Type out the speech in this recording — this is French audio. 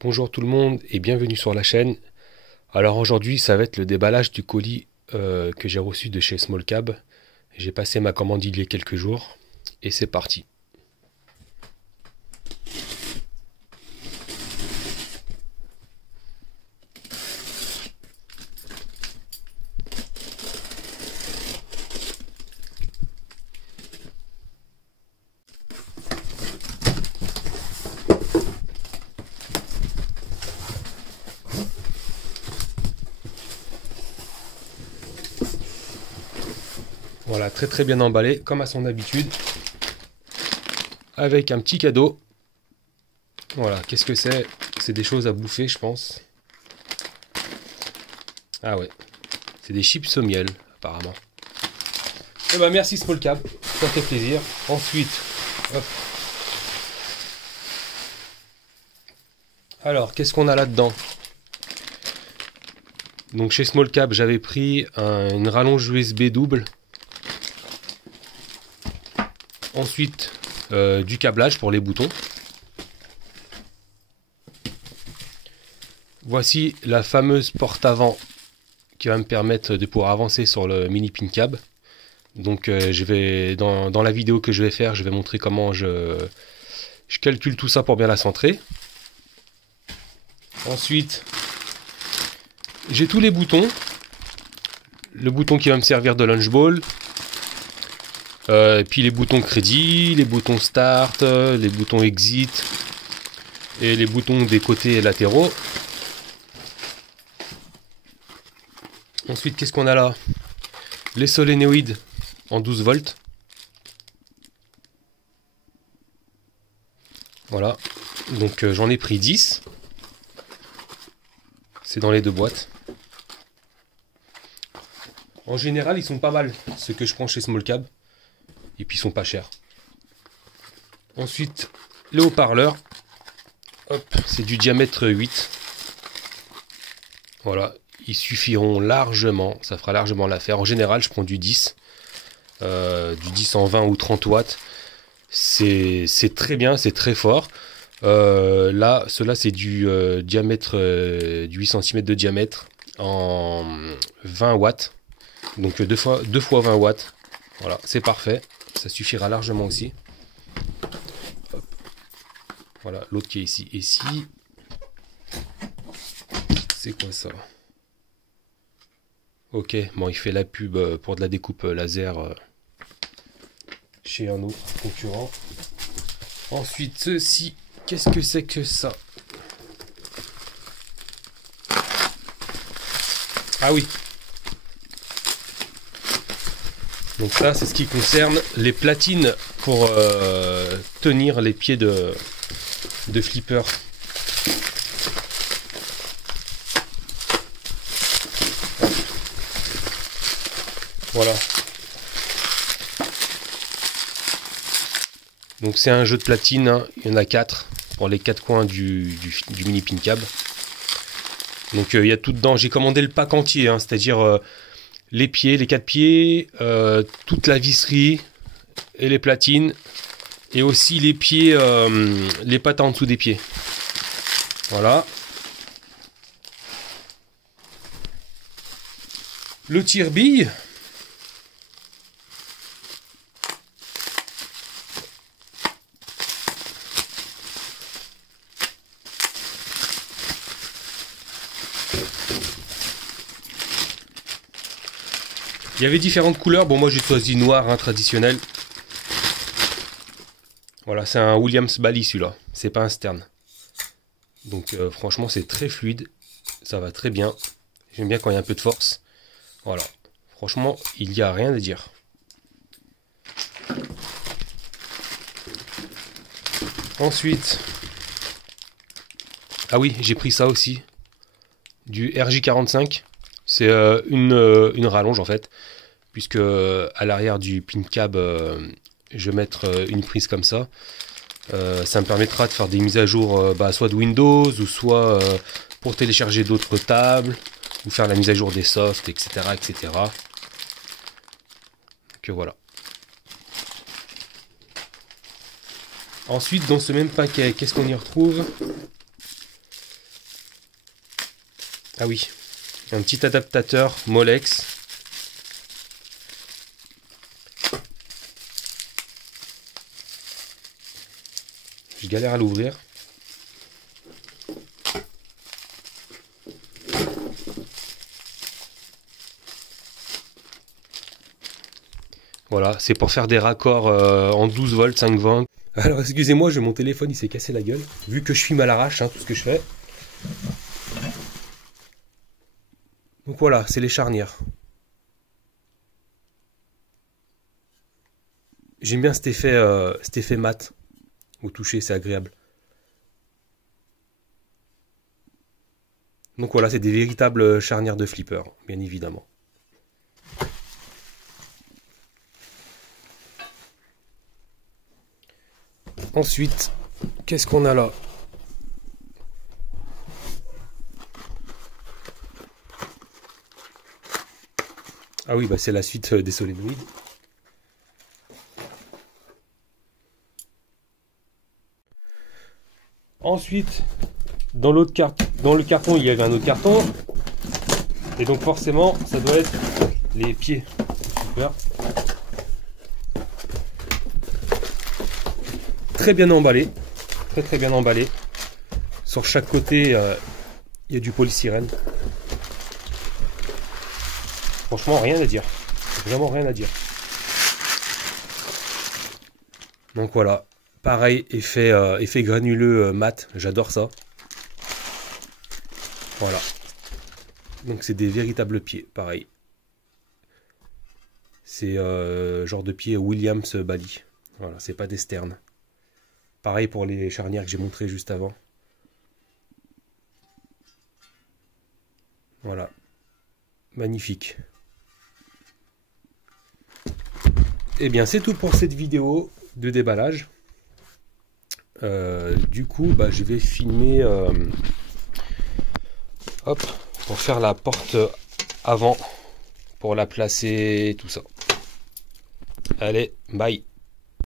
Bonjour tout le monde et bienvenue sur la chaîne. Alors aujourd'hui ça va être le déballage du colis que j'ai reçu de chez Smallcab. J'ai passé ma commande il y a quelques jours et c'est parti. Voilà, très bien emballé comme à son habitude. Avec un petit cadeau. Voilà, qu'est-ce que c'est? C'est des choses à bouffer je pense. Ah ouais, c'est des chips au miel apparemment. Eh ben merci Smallcab, ça fait plaisir. Ensuite, hop. Alors, qu'est-ce qu'on a là-dedans? Donc chez Smallcab, j'avais pris une rallonge USB double. Ensuite, du câblage pour les boutons. Voici la fameuse porte avant qui va me permettre de pouvoir avancer sur le mini pin cab. Donc je vais dans la vidéo que je vais faire, je vais montrer comment je calcule tout ça pour bien la centrer. Ensuite, j'ai tous les boutons. Le bouton qui va me servir de lunch ball. Puis les boutons crédit, les boutons start, les boutons exit et les boutons des côtés latéraux. Ensuite, qu'est-ce qu'on a là? Les solénoïdes en 12 volts. Voilà. Donc j'en ai pris 10. C'est dans les deux boîtes. En général, ils sont pas mal, ceux que je prends chez Smallcab. Et puis ils sont pas chers. Ensuite, les haut-parleurs. Hop, c'est du diamètre 8. Voilà, ils suffiront largement, ça fera largement l'affaire. En général, je prends du 10. Du 10 en 20 ou 30 watts. C'est très bien, c'est très fort. Là, cela c'est du diamètre, du 8 cm de diamètre en 20 watts. Donc deux fois 20 watts. Voilà, c'est parfait. Ça suffira largement aussi. Hop. Voilà, l'autre qui est ici. Ici. C'est quoi ça? Ok, bon, il fait la pub pour de la découpe laser chez un autre concurrent. Ensuite, ceci. Qu'est-ce que c'est que ça? Ah oui. Donc ça, c'est ce qui concerne les platines pour tenir les pieds de flipper. Voilà. Donc c'est un jeu de platine, hein. Il y en a 4 pour les 4 coins du mini pin cab. Donc il y a tout dedans. J'ai commandé le pack entier, hein, c'est-à-dire les pieds, les 4 pieds, toute la visserie et les platines. Et aussi les pieds, les pattes en dessous des pieds. Voilà. Le tire-bille. Il y avait différentes couleurs. Bon, moi j'ai choisi noir, hein, traditionnel. Voilà, c'est un Williams Bally celui-là. C'est pas un Stern. Donc franchement, c'est très fluide. Ça va très bien. J'aime bien quand il y a un peu de force. Voilà. Franchement, il n'y a rien à dire. Ensuite. Ah oui, j'ai pris ça aussi. Du RJ45. C'est une rallonge en fait. Puisque à l'arrière du pin cab, je vais mettre une prise comme ça. Ça me permettra de faire des mises à jour soit de Windows ou soit pour télécharger d'autres tables ou faire la mise à jour des softs, etc. etc. Donc voilà. Ensuite, dans ce même paquet, qu'est-ce qu'on y retrouve? Ah oui, un petit adaptateur Molex. Je galère à l'ouvrir. Voilà, c'est pour faire des raccords en 12 volts, 5 volts. Alors excusez-moi, mon téléphone il s'est cassé la gueule. Vu que je filme à l'arrache, hein, tout ce que je fais. Donc voilà, c'est les charnières. J'aime bien cet effet mat. Au toucher, c'est agréable. Donc voilà, c'est des véritables charnières de flipper, bien évidemment. Ensuite, qu'est-ce qu'on a là? Ah oui, bah c'est la suite des solénoïdes. Ensuite, dans le carton, il y avait un autre carton. Et donc forcément, ça doit être les pieds. Super. Très bien emballé. Très bien emballé. Sur chaque côté, il y a du polystyrène. Franchement, rien à dire. Vraiment rien à dire. Donc voilà. Pareil, effet granuleux mat. J'adore ça. Voilà. Donc c'est des véritables pieds. Pareil. C'est genre de pied Williams Bali. Voilà, c'est pas des sternes. Pareil pour les charnières que j'ai montré juste avant. Voilà. Magnifique. Et bien c'est tout pour cette vidéo de déballage. Du coup, bah, je vais filmer hop, pour faire la porte avant, pour la placer, tout ça. Allez, bye.